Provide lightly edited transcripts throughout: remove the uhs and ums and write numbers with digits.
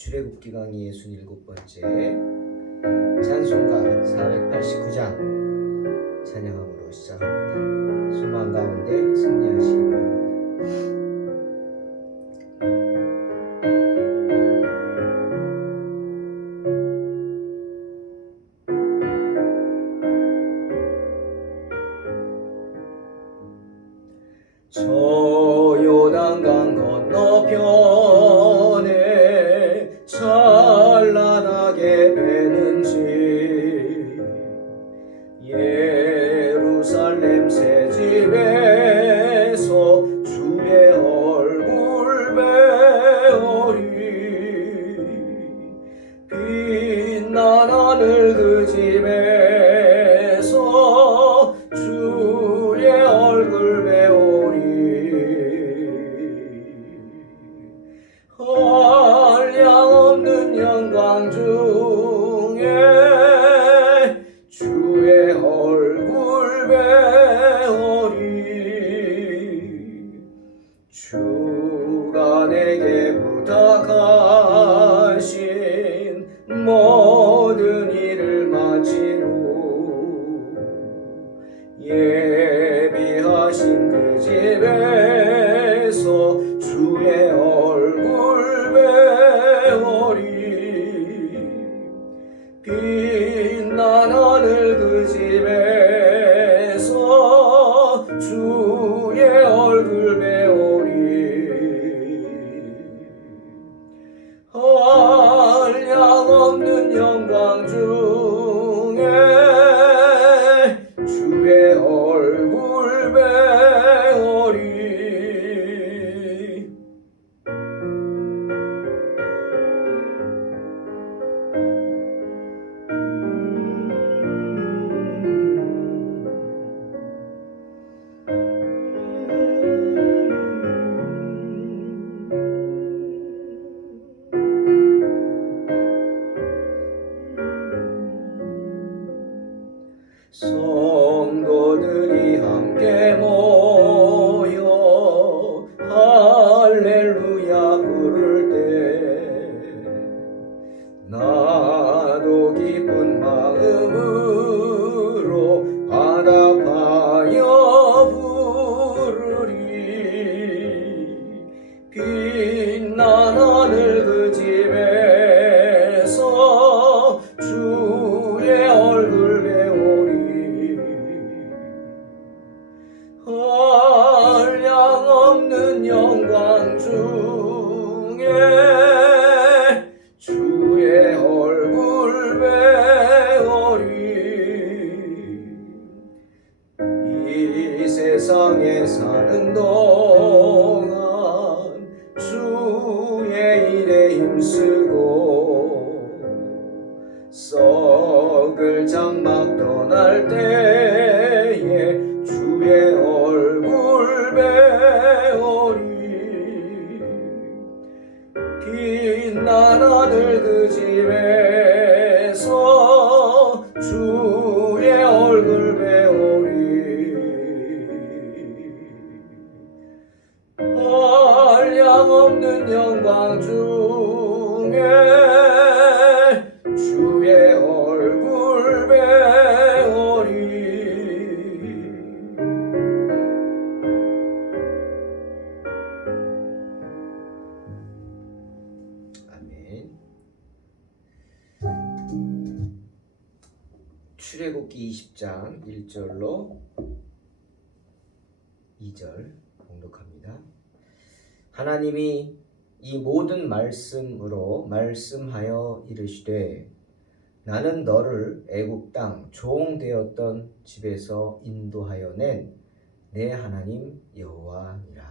출애굽기 강의 67번째 찬송가 489장 찬양함으로 시작합니다. 소망 가운데 승리하시기 바랍니다. 저 요단강 건너편에 찬란하게 배는 집 예루살렘 새집에서 주의 얼굴 배우리 빛난 하늘 그 집에서 주의 얼굴 배우리 한량없는 영광 중에 주의 얼굴 배우리 주가 내게 부탁하신 모든 일을 마친 후 예비하신 그 집에서 주의 얼굴 배우리 빛난 하늘 그 집에서 주의 얼굴 배우리 한량없는 영광 중에 주의 얼굴 배우리 성도들이 함께 모여 할렐루야 부를 때 나도 기쁜 마음으로 화답하여 부르리 빛난 하늘 그 집에서 주의 얼굴 배우리 한량없는 영광 중에 주의 얼굴 배우리 이 세상에 사는 동안 주의 일에 힘쓰고 썩을 장막 떠날 때에 주의 얼굴 배우리 빛난 하늘 그 집에서 주의 얼굴 배우리 한량없는 영광 중에 주의 얼굴 배우리 아멘. 출애굽기 20장 1절로 2절 봉독합니다. 하나님이 이 모든 말씀으로 말씀하여 이르시되 나는 너를 애굽 땅 종 되었던 집에서 인도하여 낸 내 하나님 여호와니라.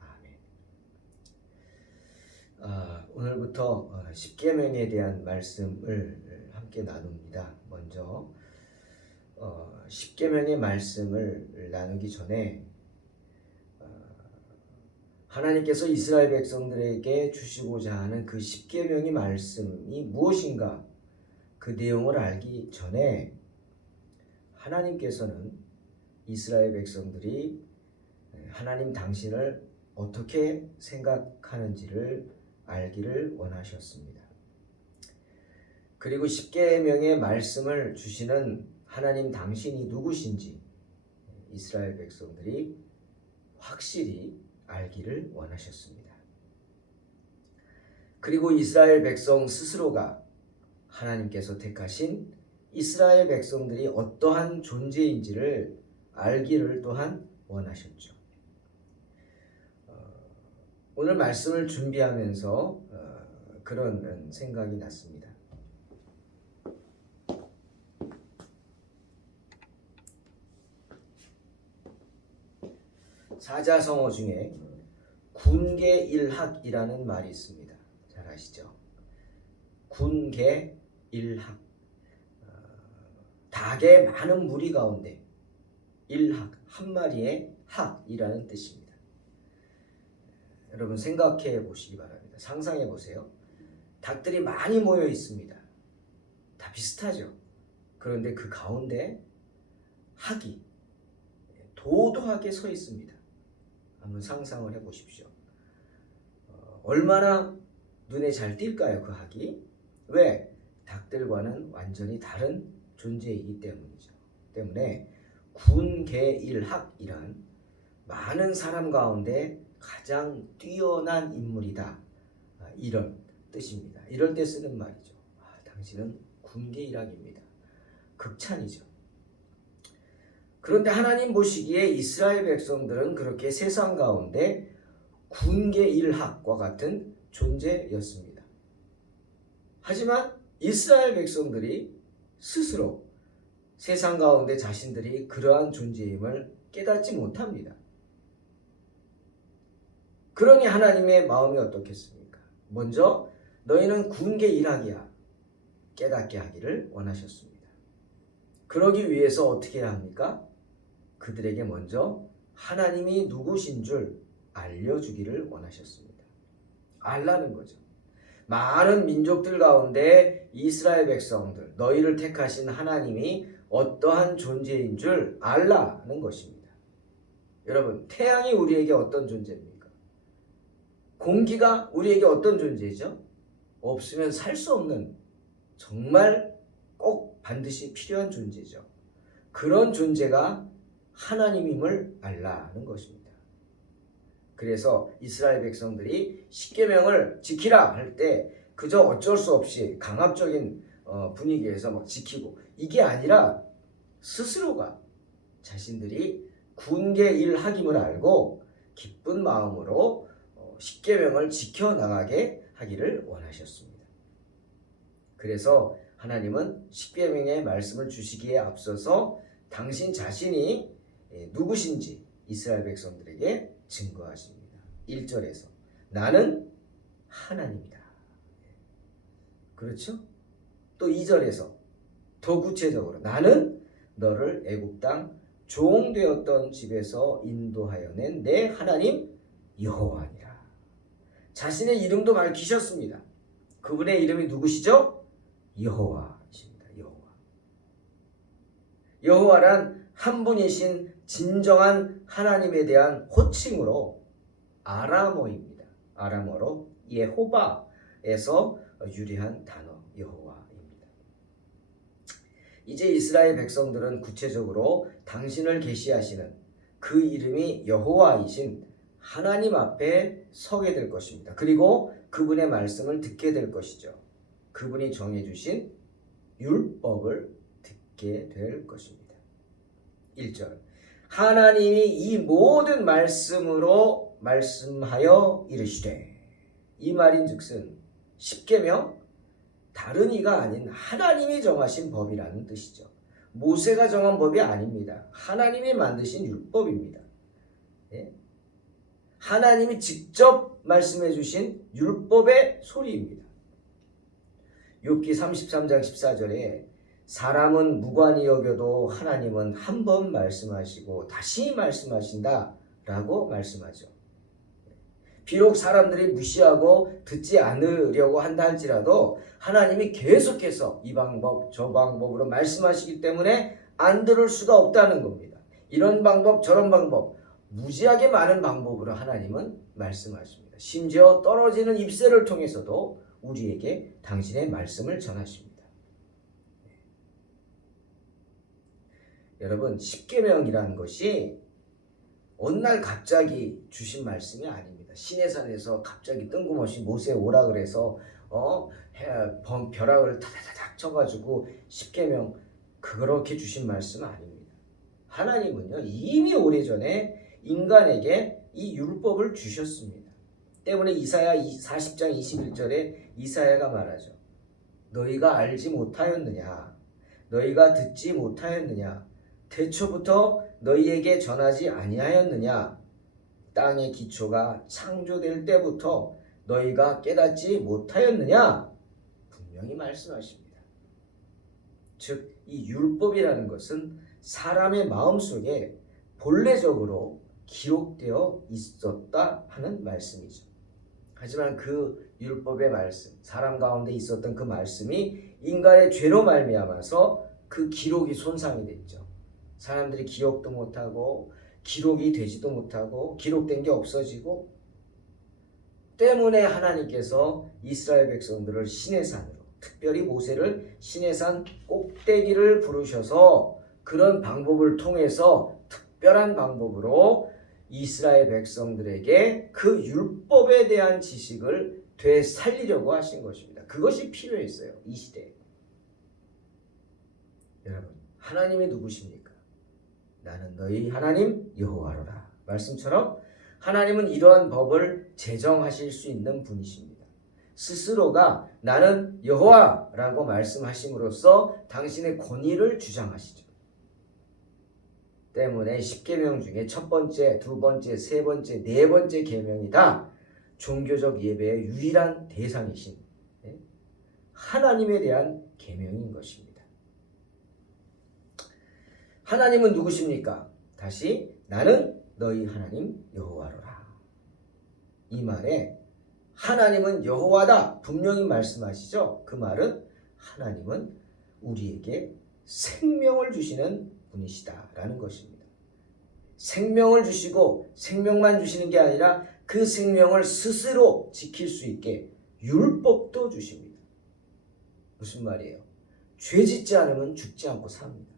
아멘. 오늘부터 십계명에 대한 말씀을 함께 나눕니다. 먼저 십계명의 말씀을 나누기 전에 하나님께서 이스라엘 백성들에게 주시고자 하는 그 십계명의 말씀이 무엇인가 그 내용을 알기 전에 하나님께서는 이스라엘 백성들이 하나님 당신을 어떻게 생각하는지를 알기를 원하셨습니다. 그리고 십계명의 말씀을 주시는 하나님 당신이 누구신지 이스라엘 백성들이 확실히 알기를 원하셨습니다. 그리고 이스라엘 백성 스스로가 하나님께서 택하신 이스라엘 백성들이 어떠한 존재인지를 알기를 또한 원하셨죠. 오늘 말씀을 준비하면서 그런 생각이 났습니다. 사자성어 중에 군계일학이라는 말이 있습니다. 잘 아시죠? 군계일학. 닭의 많은 무리 가운데 일학, 한 마리의 학이라는 뜻입니다. 여러분 생각해 보시기 바랍니다. 상상해 보세요. 닭들이 많이 모여 있습니다. 다 비슷하죠. 그런데 그 가운데 학이 도도하게 서 있습니다. 한번 상상을 해 보십시오. 얼마나 눈에 잘 띌까요, 그 학이? 왜? 닭들과는 완전히 다른 존재이기 때문이죠. 때문에 군계일학이란 많은 사람 가운데 가장 뛰어난 인물이다. 이런 뜻입니다. 이럴 때 쓰는 말이죠. 당신은 군계일학입니다. 극찬이죠. 그런데 하나님 보시기에 이스라엘 백성들은 그렇게 세상 가운데 군계일학과 같은 존재였습니다. 하지만 이스라엘 백성들이 스스로 세상 가운데 자신들이 그러한 존재임을 깨닫지 못합니다. 그러니 하나님의 마음이 어떻겠습니까? 먼저 너희는 군계일학이야 깨닫게 하기를 원하셨습니다. 그러기 위해서 어떻게 해야 합니까? 그들에게 먼저 하나님이 누구신 줄 알려주기를 원하셨습니다. 알라는 거죠. 많은 민족들 가운데 이스라엘 백성들, 너희를 택하신 하나님이 어떠한 존재인 줄 알라는 것입니다. 여러분, 태양이 우리에게 어떤 존재입니까? 공기가 우리에게 어떤 존재죠? 없으면 살 수 없는, 정말 꼭 반드시 필요한 존재죠. 그런 존재가 하나님임을 알라는 것입니다. 그래서 이스라엘 백성들이 십계명을 지키라 할 때 그저 어쩔 수 없이 강압적인 분위기에서 막 지키고, 이게 아니라 스스로가 자신들이 군계일학임을 알고 기쁜 마음으로 십계명을 지켜나가게 하기를 원하셨습니다. 그래서 하나님은 십계명의 말씀을 주시기에 앞서서 당신 자신이 누구신지 이스라엘 백성들에게 증거하십니다. 1절에서 나는 하나님이다. 그렇죠? 또 2절에서 더 구체적으로 나는 너를 애굽 땅 종되었던 집에서 인도하여 낸 내 하나님 여호와니라. 자신의 이름도 밝히셨습니다. 그분의 이름이 누구시죠? 여호와이십니다. 여호와. 여호와란 한 분이신 진정한 하나님에 대한 호칭으로 아람어입니다. 아람어로 예호바에서 유래한 단어 여호와입니다. 이제 이스라엘 백성들은 구체적으로 당신을 계시하시는 그 이름이 여호와이신 하나님 앞에 서게 될 것입니다. 그리고 그분의 말씀을 듣게 될 것이죠. 그분이 정해주신 율법을 듣게 될 것입니다. 1절 하나님이 이 모든 말씀으로 말씀하여 이르시되, 이 말인즉슨 십계명 다른 이가 아닌 하나님이 정하신 법이라는 뜻이죠. 모세가 정한 법이 아닙니다. 하나님이 만드신 율법입니다. 예? 하나님이 직접 말씀해 주신 율법의 소리입니다. 욥기 33장 14절에 사람은 무관히 여겨도 하나님은 한 번 말씀하시고 다시 말씀하신다 라고 말씀하죠. 비록 사람들이 무시하고 듣지 않으려고 한다 할지라도 하나님이 계속해서 이 방법 저 방법으로 말씀하시기 때문에 안 들을 수가 없다는 겁니다. 이런 방법 저런 방법 무지하게 많은 방법으로 하나님은 말씀하십니다. 심지어 떨어지는 잎새를 통해서도 우리에게 당신의 말씀을 전하십니다. 여러분, 십계명이라는 것이 어느 날 갑자기 주신 말씀이 아닙니다. 시내산에서 갑자기 뜬금없이 모세 오라 그래서 벼락을 타다다닥 쳐가지고 십계명 그렇게 주신 말씀은 아닙니다. 하나님은요 이미 오래전에 인간에게 이 율법을 주셨습니다. 때문에 이사야 40장 21절에 이사야가 말하죠. 너희가 알지 못하였느냐? 너희가 듣지 못하였느냐? 태초부터 너희에게 전하지 아니하였느냐? 땅의 기초가 창조될 때부터 너희가 깨닫지 못하였느냐? 분명히 말씀하십니다. 즉, 이 율법이라는 것은 사람의 마음속에 본래적으로 기록되어 있었다 하는 말씀이죠. 하지만 그 율법의 말씀, 사람 가운데 있었던 그 말씀이 인간의 죄로 말미암아서 그 기록이 손상이 됐죠. 사람들이 기억도 못하고 기록이 되지도 못하고 기록된 게 없어지고 때문에 하나님께서 이스라엘 백성들을 시내산으로 특별히 모세를 시내산 꼭대기를 부르셔서 그런 방법을 통해서 특별한 방법으로 이스라엘 백성들에게 그 율법에 대한 지식을 되살리려고 하신 것입니다. 그것이 필요했어요. 이 시대에. 여러분, 하나님이 누구십니까? 나는 너희 하나님 여호와로라. 말씀처럼 하나님은 이러한 법을 제정하실 수 있는 분이십니다. 스스로가 나는 여호와라고 말씀하심으로써 당신의 권위를 주장하시죠. 때문에 10계명 중에 첫 번째, 두 번째, 세 번째, 네 번째 계명이 다 종교적 예배의 유일한 대상이신 하나님에 대한 계명인 것입니다. 하나님은 누구십니까? 다시 나는 너희 하나님 여호와로라. 이 말에 하나님은 여호와다 분명히 말씀하시죠. 그 말은 하나님은 우리에게 생명을 주시는 분이시다라는 것입니다. 생명을 주시고 생명만 주시는 게 아니라 그 생명을 스스로 지킬 수 있게 율법도 주십니다. 무슨 말이에요? 죄 짓지 않으면 죽지 않고 삽니다.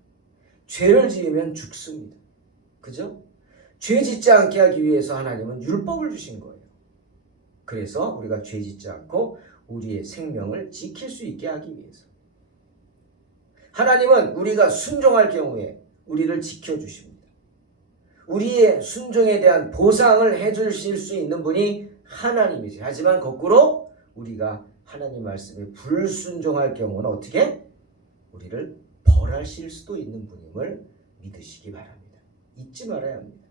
죄를 지으면 죽습니다. 그죠? 죄 짓지 않게 하기 위해서 하나님은 율법을 주신 거예요. 그래서 우리가 죄 짓지 않고 우리의 생명을 지킬 수 있게 하기 위해서. 하나님은 우리가 순종할 경우에 우리를 지켜주십니다. 우리의 순종에 대한 보상을 해주실 수 있는 분이 하나님이지. 하지만 거꾸로 우리가 하나님 말씀에 불순종할 경우는 어떻게? 우리를 벌하실 수도 있는 분임을 믿으시기 바랍니다. 잊지 말아야 합니다.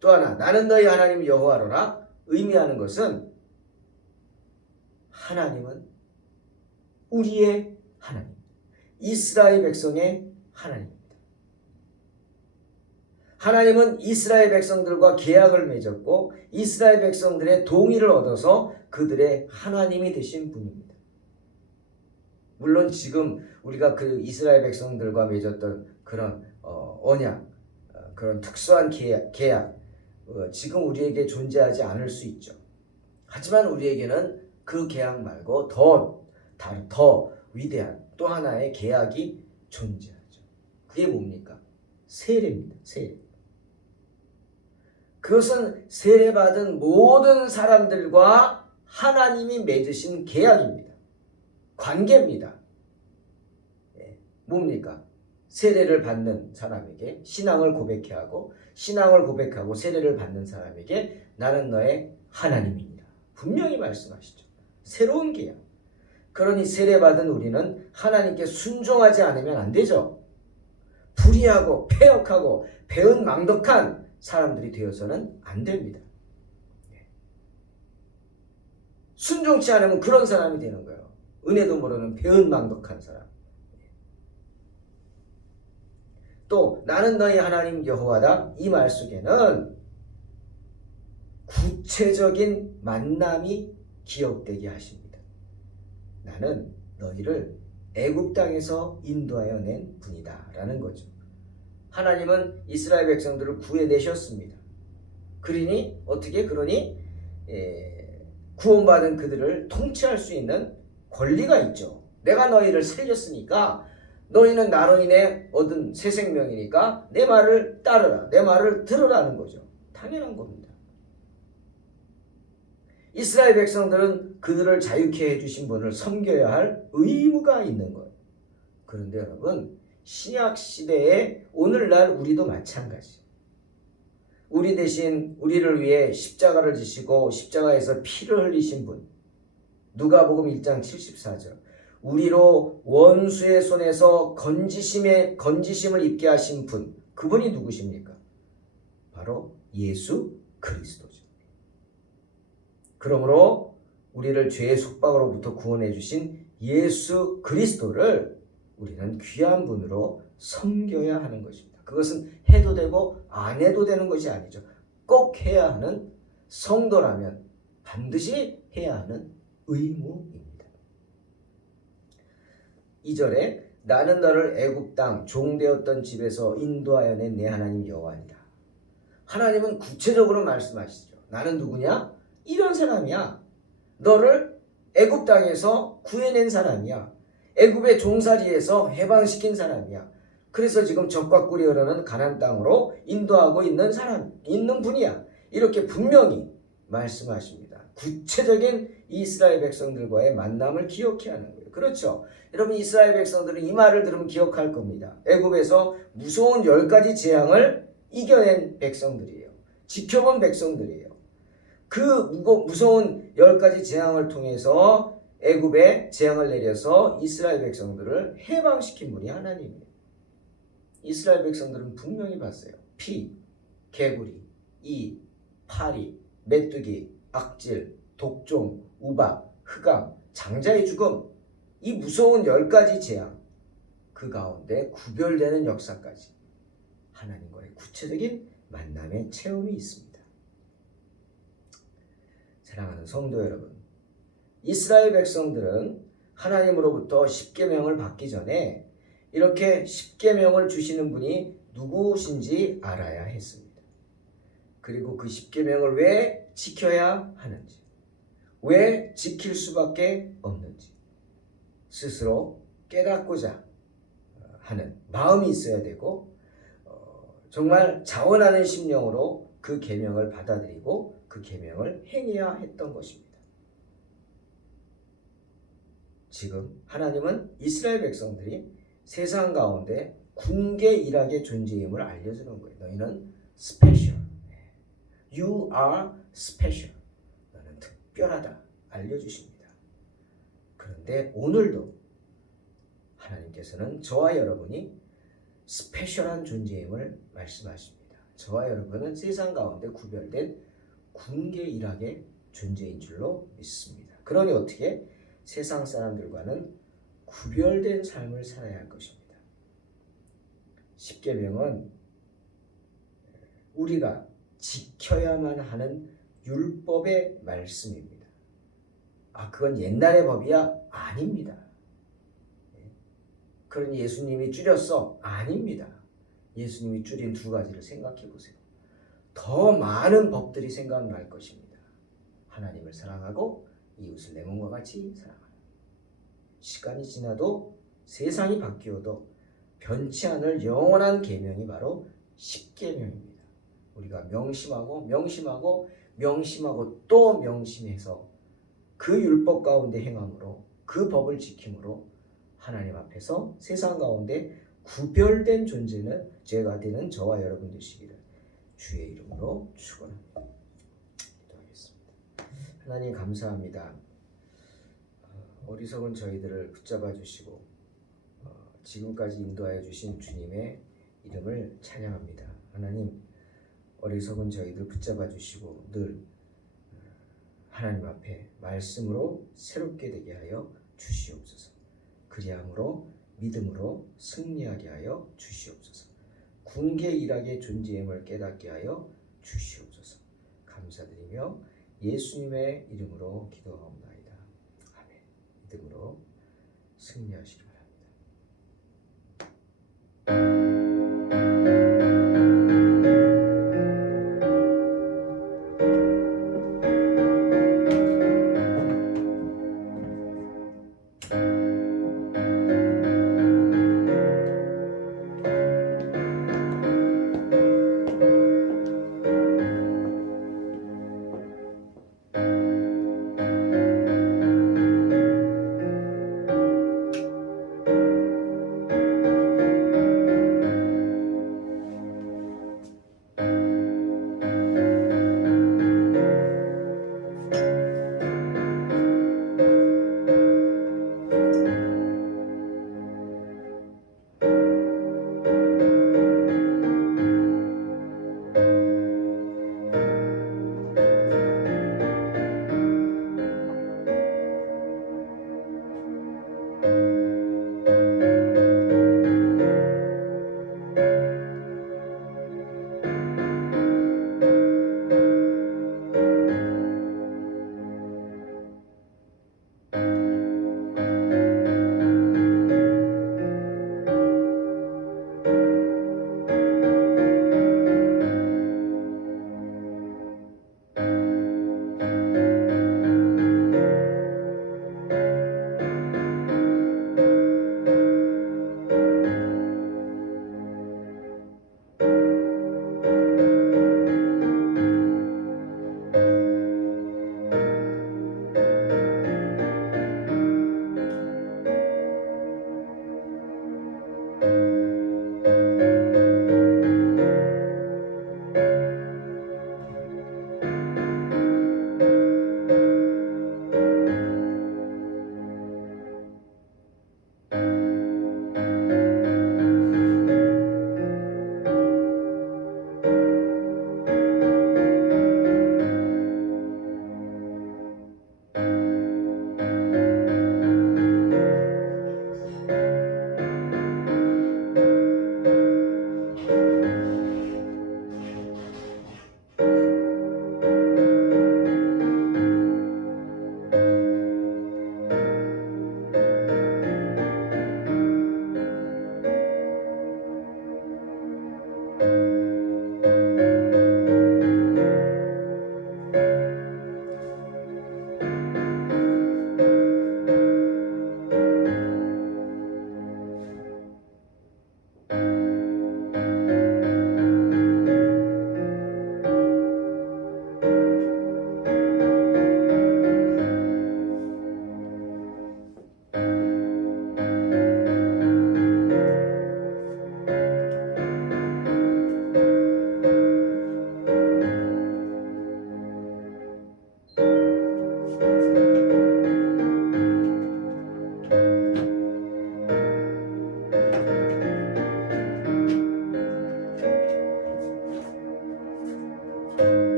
또 하나, 나는 너희 하나님 여호와로라 의미하는 것은 하나님은 우리의 하나님, 이스라엘 백성의 하나님입니다. 하나님은 이스라엘 백성들과 계약을 맺었고 이스라엘 백성들의 동의를 얻어서 그들의 하나님이 되신 분입니다. 물론 지금 우리가 그 이스라엘 백성들과 맺었던 그런 언약, 그런 특수한 계약 지금 우리에게 존재하지 않을 수 있죠. 하지만 우리에게는 그 계약 말고 더 위대한 또 하나의 계약이 존재하죠. 그게 뭡니까? 세례입니다. 세례. 그것은 세례받은 모든 사람들과 하나님이 맺으신 계약입니다. 관계입니다. 뭡니까? 세례를 받는 사람에게 신앙을 고백하고 세례를 받는 사람에게 나는 너의 하나님입니다. 분명히 말씀하시죠. 새로운 계약. 그러니 세례받은 우리는 하나님께 순종하지 않으면 안 되죠. 불의하고 패역하고 배은망덕한 사람들이 되어서는 안 됩니다. 순종치 않으면 그런 사람이 되는 거예요. 은혜도 모르는 배은망덕한 사람. 또 나는 너희 하나님 여호와다 이 말 속에는 구체적인 만남이 기억되게 하십니다. 나는 너희를 애굽 땅에서 인도하여 낸 분이다 라는 거죠. 하나님은 이스라엘 백성들을 구해내셨습니다. 그러니 구원받은 그들을 통치할 수 있는 권리가 있죠. 내가 너희를 살렸으니까 너희는 나로 인해 얻은 새 생명이니까 내 말을 따르라. 내 말을 들으라는 거죠. 당연한 겁니다. 이스라엘 백성들은 그들을 자유케 해주신 분을 섬겨야 할 의무가 있는 거예요. 그런데 여러분, 신약 시대에 오늘날 우리도 마찬가지. 우리 대신 우리를 위해 십자가를 지시고 십자가에서 피를 흘리신 분, 누가복음 1장 74절, 우리로 원수의 손에서 건지심을 입게 하신 분, 그분이 누구십니까? 바로 예수 그리스도죠. 그러므로 우리를 죄의 속박으로부터 구원해 주신 예수 그리스도를 우리는 귀한 분으로 섬겨야 하는 것입니다. 그것은 해도 되고 안 해도 되는 것이 아니죠. 꼭 해야 하는, 성도라면 반드시 해야 하는 의무입니다. 2절에 나는 너를 애굽 땅 종되었던 집에서 인도하여 낸 내 하나님 여호와니라. 하나님은 구체적으로 말씀하시죠. 나는 누구냐? 이런 사람이야. 너를 애굽 땅에서 구해낸 사람이야. 애굽의 종살이에서 해방시킨 사람이야. 그래서 지금 적과 꿀이 흐르는 가나안 땅으로 인도하고 있는 분이야. 이렇게 분명히 말씀하십니다. 구체적인 이스라엘 백성들과의 만남을 기억해야 하는 거예요. 그렇죠? 여러분, 이스라엘 백성들은 이 말을 들으면 기억할 겁니다. 애굽에서 무서운 10가지 재앙을 이겨낸 백성들이에요. 지켜본 백성들이에요. 그 무서운 10가지 재앙을 통해서 애굽에 재앙을 내려서 이스라엘 백성들을 해방시킨 분이 하나님이에요. 이스라엘 백성들은 분명히 봤어요. 피, 개구리, 이, 파리, 메뚜기, 악질, 독종, 우박, 흑암, 장자의 죽음, 이 무서운 10가지 재앙, 그 가운데 구별되는 역사까지 하나님과의 구체적인 만남의 체험이 있습니다. 사랑하는 성도 여러분, 이스라엘 백성들은 하나님으로부터 십계명을 받기 전에 이렇게 십계명을 주시는 분이 누구신지 알아야 했습니다. 그리고 그 십계명을 왜 지켜야 하는지, 왜 지킬 수밖에 없는지 스스로 깨닫고자 하는 마음이 있어야 되고, 정말 자원하는 심령으로 그 계명을 받아들이고 그 계명을 행해야 했던 것입니다. 지금 하나님은 이스라엘 백성들이 세상 가운데 군계일학의 존재임을 알려주는 거예요. 너희는 special. You are special. 너는 특별하다. 알려주십니다. 그런데 오늘도 하나님께서는 저와 여러분이 스페셜한 존재임을 말씀하십니다. 저와 여러분은 세상 가운데 구별된 군계일학의 존재인 줄로 믿습니다. 그러니 어떻게 세상 사람들과는 구별된 삶을 살아야 할 것입니다. 십계명은 우리가 지켜야만 하는 율법의 말씀입니다. 그건 옛날의 법이야? 아닙니다. 그러니 예수님이 줄였어? 아닙니다. 예수님이 줄인 2가지를 생각해 보세요. 더 많은 법들이 생각날 것입니다. 하나님을 사랑하고 이웃을 내 몸과 같이 사랑하라. 시간이 지나도 세상이 바뀌어도 변치 않을 영원한 계명이 바로 십계명입니다. 우리가 명심하고 또 명심해서 그 율법 가운데 행함으로, 그 법을 지킴으로 하나님 앞에서 세상 가운데 구별된 존재는 죄가 되는 저와 여러분 되시기를 주의 이름으로 축원합니다. 기도하겠습니다. 하나님 감사합니다. 어리석은 저희들을 붙잡아 주시고 지금까지 인도하여 주신 주님의 이름을 찬양합니다. 하나님, 어리석은 저희들 붙잡아 주시고 늘 하나님 앞에 말씀으로 새롭게 되게 하여 주시옵소서. 그리함으로 믿음으로 승리하게 하여 주시옵소서. 군계일학의 존재임을 깨닫게 하여 주시옵소서. 감사드리며 예수님의 이름으로 기도하옵나이다. 아멘. 믿음으로 승리하시기 바랍니다.